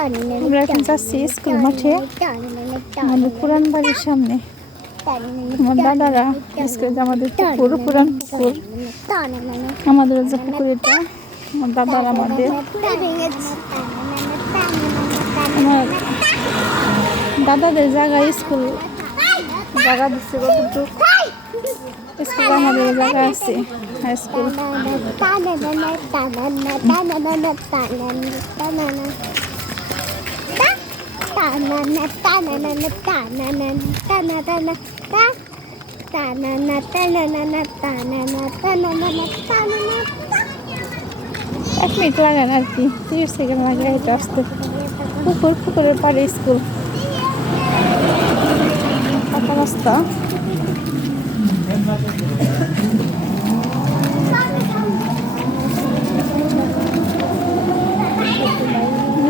আমরা এখন যাচ্ছি স্কুল মাঠে, আমাদের পুরান বাড়ির সামনে। দাদারা স্কুলে আমাদের পুকুর পুরান পুকুর, আমাদের যে পুকুর এটা, আমার দাদার আমাদের আমার দাদাদের জায়গায় স্কুল জায়গা দিচ্ছে কতটুক? স্কুল আমাদের জায়গা আছে হাই স্কুল এক মিনিট লাগে না আর কি, তিরিশ সেকেন্ড লাগে এটা আসতে পুকুর, পুকুরের পাড়ে স্কুল। রাস্তা?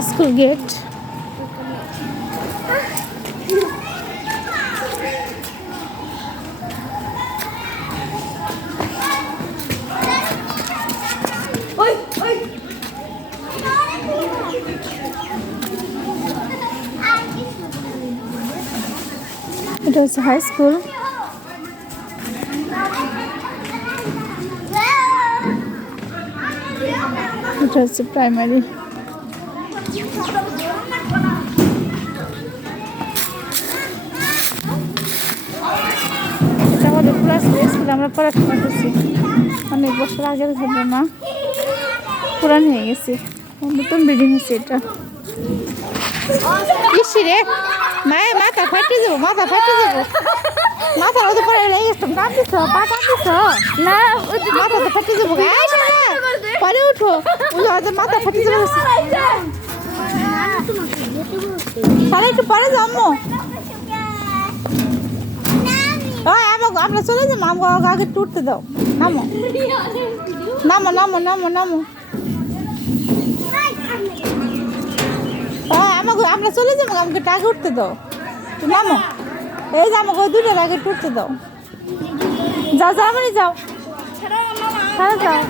School gate. এটা হচ্ছে হাই স্কুল এটা হচ্ছে প্রাইমারি এটা আমাদের ক্লাস স্কুলে আমরা পড়াশোনা করছি। অনেক বছর আগের ঘটনা। পুরান হয়ে গেছে। নতুন বিল্ডিং হচ্ছে এটা। মায়ের মাথা ফাটে যাব মাথা ওদের পরে লেগে গেছে কাঁদিস পা কাঁদিস না মাথা তো ফাটে যাব পরে উঠো। ওদের মাথা ফাটে যাব তাহলে একটু পরে যাও আম্মু। আমরা চলে যাব। আমাকে আগে টুটতে দাও। নামো। নামো নামো নামো নামো। আমাকে আমরা চলে যাব। আমাকে টাকা উঠতে দাও। নামো এই যে আমাকে ওই দুটোর আগে উঠতে দাও। যাও যাও মানে যাও। হ্যাঁ যাও।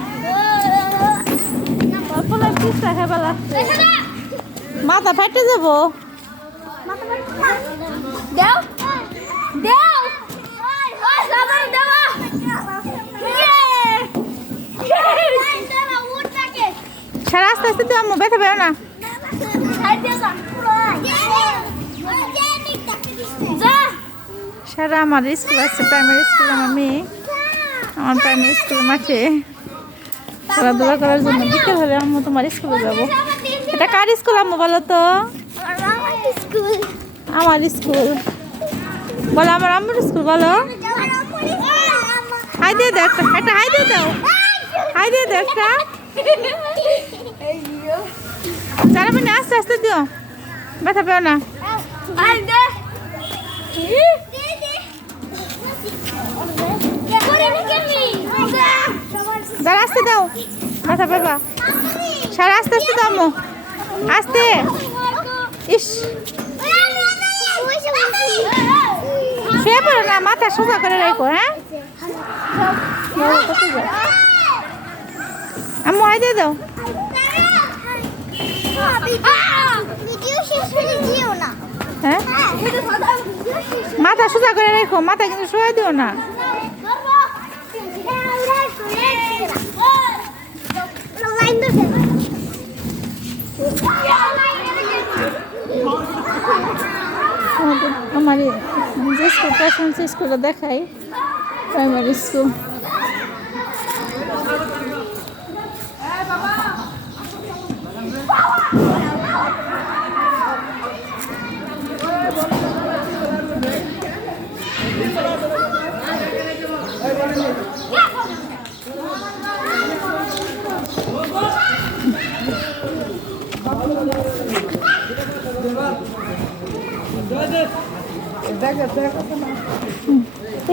মাথা ফেটে যাব? দেও। দেও। সারা আস্তে আস্তে তো আম্মু ব্যথা পেও না। সারা আমার স্কুল আছে প্রাইমারি স্কুল আমার মেয়ে আমার প্রাইমারি স্কুল মাঠে খেলাধুলা করার জন্য বিকেল হলে আম্মু তোমার স্কুলে যাব। এটা কার স্কুল আম্মু বলো তো? আমার স্কুল। বলো আমার আম্মুর স্কুল বলো। হাই দিয়ে দাও একটা একটা হাই দিয়ে দাও। হাই দিয়ে দাও একটা। মানে আস্তে আস্তে দিও। ব্যথা পেও না। যারা আস্তে দাও। ব্যথা পেবা সারা আস্তে আস্তে দাও আম্মু। আস্তে। ইস। শুয়ে পড়ো না মাথা সোজা করে রাখো হ্যাঁ? আম্মু হাই দিয়ে দাও। হ্যাঁ? মাথা সোজা করে রেখো, মাথা কিন্তু শুয়ে দিও না। আমার যে স্কুলটা শুনছি স্কুলে দেখাই প্রাইমারি স্কুল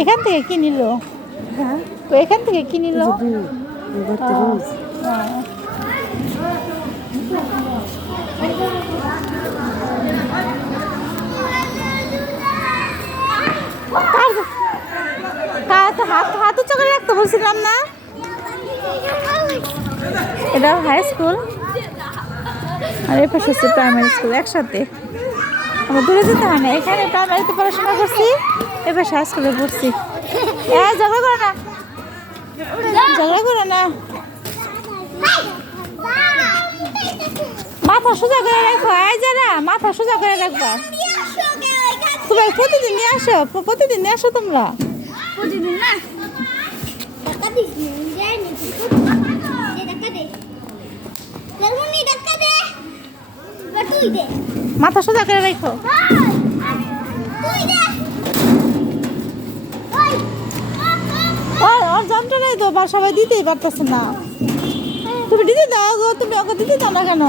এখান থেকে কি নিল? এখান থেকে কি নিল? হাত হাত হাত করে রাখতে বলছিলাম না। এটা হাই স্কুল আর এ পাশে প্রাইমারি স্কুল একসাথে। আমার দূরে যেতে হয় না। এখানে প্রাইমারিতে পড়াশোনা করছি এ পাশে হাই স্কুলে পড়ছি। এ ঝগড়া করো না। ঝগড়া করো না। মাথা সোজা করে রাখো। এই যারা মাথা সোজা করে রাখবা। তোমরা প্রতিদিন নিয়ে আসো প্রতিদিন নিয়ে আসো তোমরা। প্রতিদিন না? তুই দে। মাথা সোজা করে রাখো। তো বা সবাই দিতেই না। তুমি দিতে দাও গো, তুমি ওকে দিতে দাও না কেন?